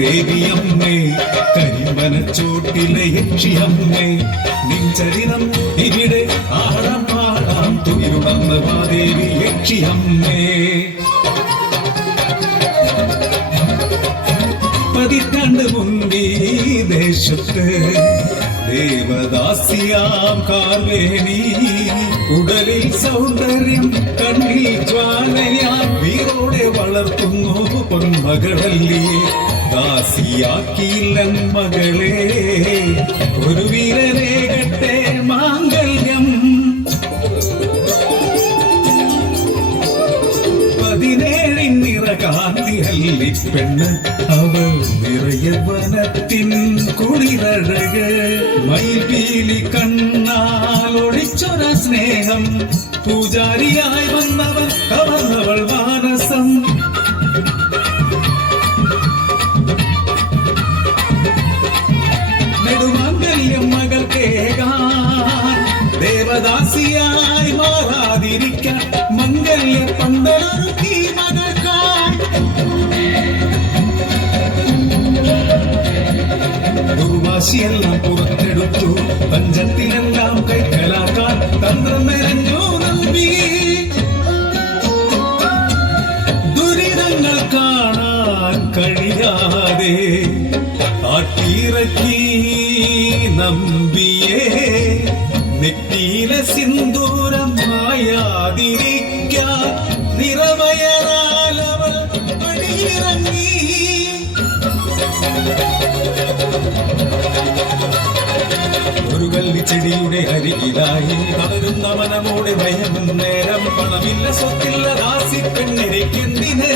ദേവിയമ്മേ കരിമ്പനച്ചോട്ടിലെ യക്ഷിയമ്മേ നിൻ ചരിതം ഇവിടെ ആടാം പാടാം തുയിരുണർന്ന മാദേവി യക്ഷിയമ്മേ. പതിറ്റാണ്ട് മുൻപീ ദേശത്ത് ദേവദാസിയാം കാർവേണി ഉടലിൽ സൗന്ദര്യം കണ്ണിൽ ജ്വാലയാം വീരോടെ വളർത്തുന്നു പൊന്മകളല്ലേ. ദാസിയാക്കിയില്ലൻ മകളെ ഒരു വീരരേകട്ടെ മാംഗല്യം. 17 നിറകാന്തിയല്ലി പെണ്ണ് അവൾ നിറയവനത്തിൻ കുളിരഴക്. മയിൽപീലി കണ്ണാൽ ഒളിച്ചൊര സ്നേഹം പൂജാരിയായി വന്നവൻ കവർന്നവൾ മാനസം. നെടുമാംഗല്യം മകൾ കേകാൻ ദേവദാസിയായി മാറാതിരിക്കാൻ മംഗല്യ പന്തലൊരുക്കി മകൾക്കായി. ദുർവാശിയെല്ലാം പുറത്തെടുത്തു പഞ്ചത്തിലെല്ലാം കൈക്കലാക്കാൻ തന്ത്രം നിറഞ്ഞു നമ്പി. ദുരിതങ്ങൾ കാണാൻ കഴിയാതെ ആട്ടിയിറക്കി നമ്പിയേ. നെറ്റിയിലെ സിന്ദൂരം മായാതിരിക്കാൻ നിറവയറാലവൾ പടിയിറങ്ങി. ഒരു കല്ലിച്ചെടിയുടെ അരികിലായി വളരുന്ന മനമോടെ ഭയമും നേരം. പണമില്ല സ്വത്തില്ല ദാസി പെണ്ണിരിക്കെന്തിന്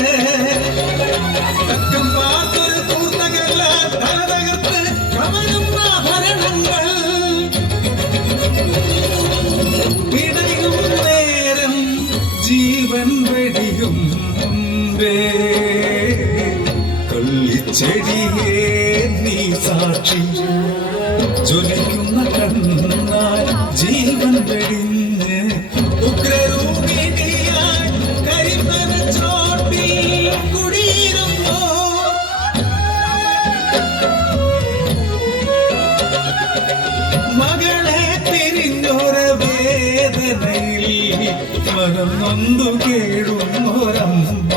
തക്കം പാർത്തൊരു പൂർത്തകല്ല തല തകർത്ത് കമഴുന്ന ആഭരണങ്ങൾ. പിടയും നേരം ജീവൻ വെടിയും കള്ളിച്ചെടിയേ നീ സാക്ഷി. ജ്വലിക്കുന്ന കണ്ണാൽ ജീവൻ വെടിഞ്ഞ് ഉഗ്രരൂപിണിയായി കരിമ്പനച്ചോട്ടിൽ കുടിയിരുന്നു. മകളെ പിരിഞ്ഞൊര വേദനയിൽ മനം നൊന്തു കേഴുന്നൊരമ്മ.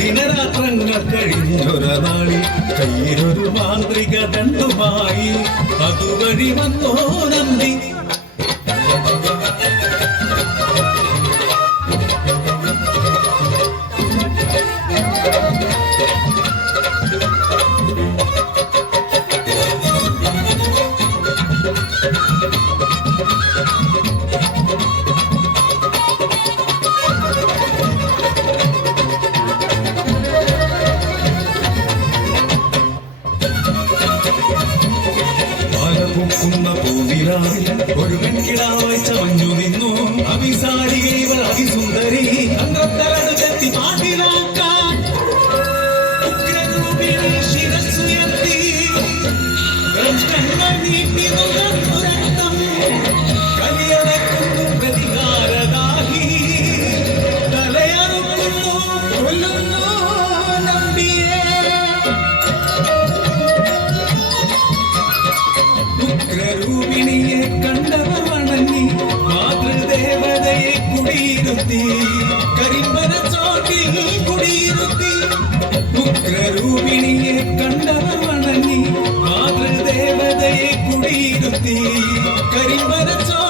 ദിനരാത്രങ്ങൾ കഴിഞ്ഞൊര നാളിൽ കയ്യിലൊരു മാന്ത്രിക ദണ്ഡുമായി അതുവഴി വന്നോ നമ്പി. ഒരു പെൺകിടാവായി ചമഞ്ഞു നിന്നു അഭിസാരികൈ അതിസുന്ദരി. അന്തരടുത്തെത്തി പാട്ടിലാക്കാൻ ഉഗ്രരൂപിണി ശിരസ്സുയർത്തി കൃഷ്ണങ്ങൾ നീട്ടി നുകർന്നു രക്തം. കലിയടക്കുന്നു പ്രതികാരദാഹി തലയറുക്കുന്നു കൊല്ലുന്നു നമ്പിയേ. ഉഗ്രരൂപിണിയെ കണ്ടവർ വണങ്ങി മാതൃദേവതയെ കുടിയിരുത്തി കരിമ്പനച്ചോട്ടിൽ കുടിയിരുത്തി. ഉഗ്രരൂപിണിയെ കണ്ടവർ വണങ്ങി മാതൃദേവതയെ കുടിയിരുത്തി കരിമ്പനച്ചോട്ടിൽ